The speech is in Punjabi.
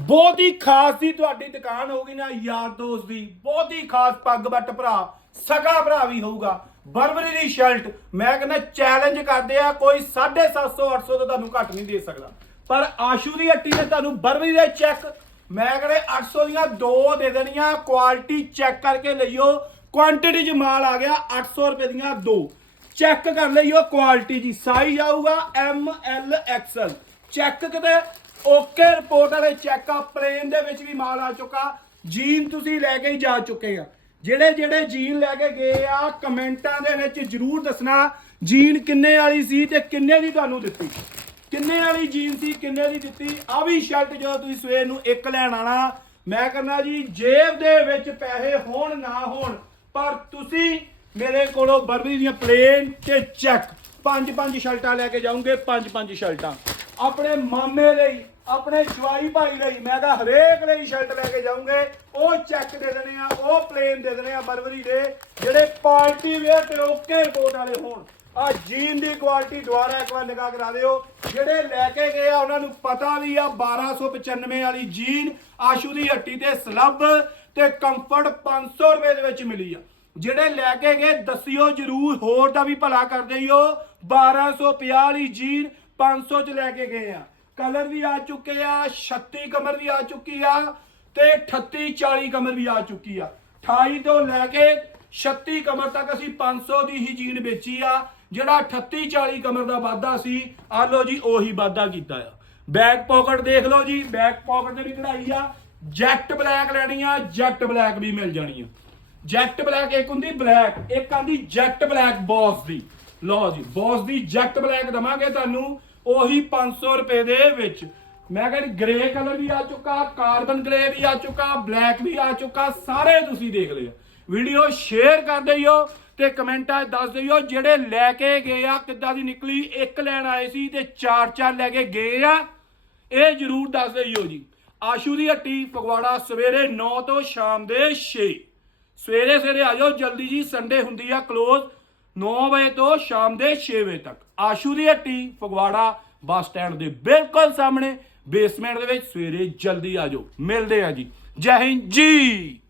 ਬਹੁਤ ਹੀ ਖਾਸ ਦੀ ਤੁਹਾਡੀ ਦੁਕਾਨ ਹੋਊਗੀ ਨਾ ਯਾਰ ਦੋਸਤ ਦੀ। ਬਹੁਤ ਹੀ ਖਾਸ ਪੱਗ ਬੱਟ ਭਰਾ ਸਕਾ ਭਰਾ ਵੀ ਹੋਊਗਾ। ਬਰਬਰੀ ਦੀ ਸ਼ਰਟ, ਮੈਂ ਕਹਿੰਦਾ ਚੈਲੰਜ ਕਰਦੇ ਆ, ਕੋਈ 750 800 ਤੋਂ ਤੁਹਾਨੂੰ ਘੱਟ ਨਹੀਂ ਦੇ ਸਕਦਾ। ਪਰ ਆਸ਼ੂ ਦੀ ਹੱਟੀ ਨੇ ਤੁਹਾਨੂੰ ਬਰਬਰੀ ਦੇ ਚੈੱਕ ਮੈਂ ਕਹਿੰਦਾ 800 ਦੀਆਂ ਦੋ ਦੇ ਦੇਣੀਆਂ ਕੁਆਲਿਟੀ ਚੈੱਕ ਕਰਕੇ ਲਈਓ। ਕੁਆਂਟੀਟੀ 'ਚ ਮਾਲ ਆ ਗਿਆ 800 ਰੁਪਏ ਦੀਆਂ ਦੋ। ਚੈੱਕ ਕਰ ਲਈਓ ਕੁਆਲਿਟੀ ਜੀ ਸਾਈਜ਼ ਆਊਗਾ ਐਮ ਐਲ ਐਕਸਲ ਚੈੱਕ ਕਿਤੇ ਓਕੇ ਰਿਪੋਰਟ ਵਾਲੇ ਚੈੱਕ ਆ, ਪਲੇਨ ਦੇ ਵਿੱਚ ਵੀ ਮਾਲ ਆ ਚੁੱਕਾ। ਜੀਨ ਤੁਸੀਂ ਲੈ ਕੇ ਹੀ ਜਾ ਚੁੱਕੇ ਆ। ਜਿਹੜੇ ਜਿਹੜੇ ਜੀਨ ਲੈ ਕੇ ਗਏ ਆ, ਕਮੈਂਟਾਂ ਦੇ ਵਿੱਚ ਜਰੂਰ ਦੱਸਣਾ, ਜੀਨ ਕਿੰਨੇ ਵਾਲੀ ਸੀ ਤੇ ਕਿੰਨੇ ਦੀ ਤੁਹਾਨੂੰ ਦਿੱਤੀ? ਕਿੰਨੇ ਵਾਲੀ ਜੀਨ ਸੀ, ਕਿੰਨੇ ਦੀ ਦਿੱਤੀ? ਆ ਵੀ ਸ਼ਰਟ ਜਦੋਂ ਤੁਸੀਂ ਸਵੇਰ ਨੂੰ ਇੱਕ ਲੈਣ ਆਣਾ ਮੈਂ ਕਹਿੰਦਾ ਜੀ, ਜੇਬ ਦੇ ਵਿੱਚ ਪੈਸੇ ਹੋਣ ਨਾ ਹੋਣ, ਪਰ ਤੁਸੀਂ ਮੇਰੇ ਕੋਲੋਂ ਬਰਬਰੀ ਦੀਆਂ ਪਲੇਨ ਤੇ ਚੈੱਕ, ਪੰਜ ਪੰਜ ਸ਼ਰਟਾਂ ਲੈ ਕੇ ਜਾਉਂਗੇ ਪੰਜ ਪੰਜ ਸ਼ਰਟਾਂ। ਆਪਣੇ ਮਾਮੇ ਲਈ, ਆਪਣੇ ਜਵਾਈ ਭਾਈ ਲਈ, ਮੈਂ ਕਿਹਾ ਹਰੇਕ ਲਈ ਸ਼ਰਟ ਲੈ ਕੇ ਜਾਉਂਗੇ ਉਹ ਚੈੱਕ ਦੇ ਦੇਣੇ ਆ, ਉਹ ਪਲੇਨ ਦੇ ਦੇਣੇ ਆ ਬਰਬਰੀ ਦੇ, ਜਿਹੜੇ ਪਾਰਟੀ ਵੇਅਰ ਤੇ ਓਕੇ ਰਿਪੋਰਟ ਵਾਲੇ ਹੋਣ। ਆ ਜੀਨ ਦੀ ਕੁਆਲਿਟੀ ਦੁਆਰਾ ਇੱਕ ਵਾਰ ਨਿਗਾਹ ਕਰਾ ਦਿਓ। ਜਿਹੜੇ ਲੈ ਕੇ ਗਏ ਆ, ਉਹਨਾਂ ਨੂੰ ਪਤਾ ਵੀ ਆ 1295 ਵਾਲੀ ਜੀਨ ਆਸ਼ੂ ਦੀ ਹੱਟੀ ਤੇ ਸਲੱਬ ਤੇ ਕੰਫਰਟ 500 ਰੁਪਏ ਦੇ ਵਿੱਚ ਮਿਲੀ ਆ। ਜਿਹੜੇ ਲੈ ਕੇ ਗਏ, ਦੱਸਿਓ ਜਰੂਰ, ਹੋਰ ਦਾ ਵੀ ਭਲਾ ਕਰ ਦਿਓ 1250 ਵਾਲੀ ਜੀਨ 500 ਚ ਲੈ ਕੇ ਗਏ ਆ। ਕਲਰ ਵੀ ਆ ਚੁੱਕੇ ਆ 36 ਕਮਰ ਵੀ ਆ ਚੁੱਕੀ ਆ ਤੇ 38 40 ਕਮਰ ਵੀ ਆ ਚੁੱਕੀ ਆ। 28 ਤੋਂ ਲੈ ਕੇ 36 ਕਮਰ ਤੱਕ ਅਸੀਂ 500 ਦੀ ਹੀ ਜੀਨ ਵੇਚੀ ਆ, ਜਿਹੜਾ 38 40 ਕਮਰ ਦਾ ਵਾਧਾ ਸੀ ਆ ਲੋ ਜੀ, ਉਹੀ ਵਾਧਾ ਕੀਤਾ ਆ। ਬੈਕ ਪਾਕਟ ਦੇਖ ਲਓ ਜੀ, ਬੈਕ ਪਾਕਟ ਦੇ ਵੀ ਕਢਾਈ ਆ, ਜੈਟ ਬਲੈਕ ਲੈਣੀ ਆ, ਜੈਟ ਬਲੈਕ ਵੀ ਮਿਲ ਜਾਣੀ ਆ। ਜੈਟ ਬਲੈਕ ਇੱਕ ਹੁੰਦੀ ਬਲੈਕ, ਇੱਕ ਆਂਦੀ ਜੈਟ ਬਲੈਕ ਬੌਸ ਦੀ। ਲਓ ਜੀ, ਬੌਸ ਦੀ ਜੈਟ ਬਲੈਕ ਦਵਾਂਗੇ ਤੁਹਾਨੂੰ ਉਹੀ 500 ਰੁਪਏ ਦੇ ਵਿੱਚ। ਮੈਂ ਕਹਿੰਦੀ ਗ੍ਰੇ ਕਲਰ ਵੀ ਆ ਚੁੱਕਾ ਕਾਰਬਨ ਗ੍ਰੇ ਵੀ ਆ ਚੁੱਕਾ ਬਲੈਕ ਵੀ ਆ ਚੁੱਕਾ, ਸਾਰੇ ਤੁਸੀਂ ਦੇਖ ਲਿਓ ਵੀਡੀਓ ਸ਼ੇਅਰ ਕਰ ਦਿਓ ਤੇ ਕਮੈਂਟਾਂ 'ਚ ਦੱਸ ਦਿਓ ਜਿਹੜੇ ਲੈ ਕੇ ਗਏ ਆ, ਕਿੱਦਾਂ ਦੀ ਨਿਕਲੀ, ਇੱਕ ਲੈਣ ਆਏ ਸੀ ਤੇ ਚਾਰ ਚਾਰ ਲੈ ਕੇ ਗਏ ਆ, ਇਹ ਜਰੂਰ ਦੱਸ ਦਿਓ ਜੀ। ਆਸ਼ੂ ਦੀ ਹੱਟੀ ਫਗਵਾੜਾ ਸਵੇਰੇ 9 ਤੋਂ ਸ਼ਾਮ ਦੇ 6 ਸਵੇਰੇ ਸਵੇਰੇ ਆ ਜਾਓ, ਜਲਦੀ ਜੀ ਸੰਡੇ ਹੁੰਦੀ ਆ ਕਲੋਜ਼ 9 ਵਜੇ ਤੋਂ ਸ਼ਾਮ ਦੇ 6 ਵਜੇ ਤੱਕ। ਆਸ਼ੂ ਦੀ ਹੱਟੀ, ਫਗਵਾੜਾ ਬੱਸ ਸਟੈਂਡ ਦੇ ਬਿਲਕੁਲ ਸਾਹਮਣੇ। ਬੇਸਮੈਂਟ ਦੇ ਵਿੱਚ ਸਵੇਰੇ ਜਲਦੀ ਆ ਜਾਓ। ਮਿਲਦੇ ਆ ਜੀ। ਜੈ ਹਿੰਦ, ਜੀ!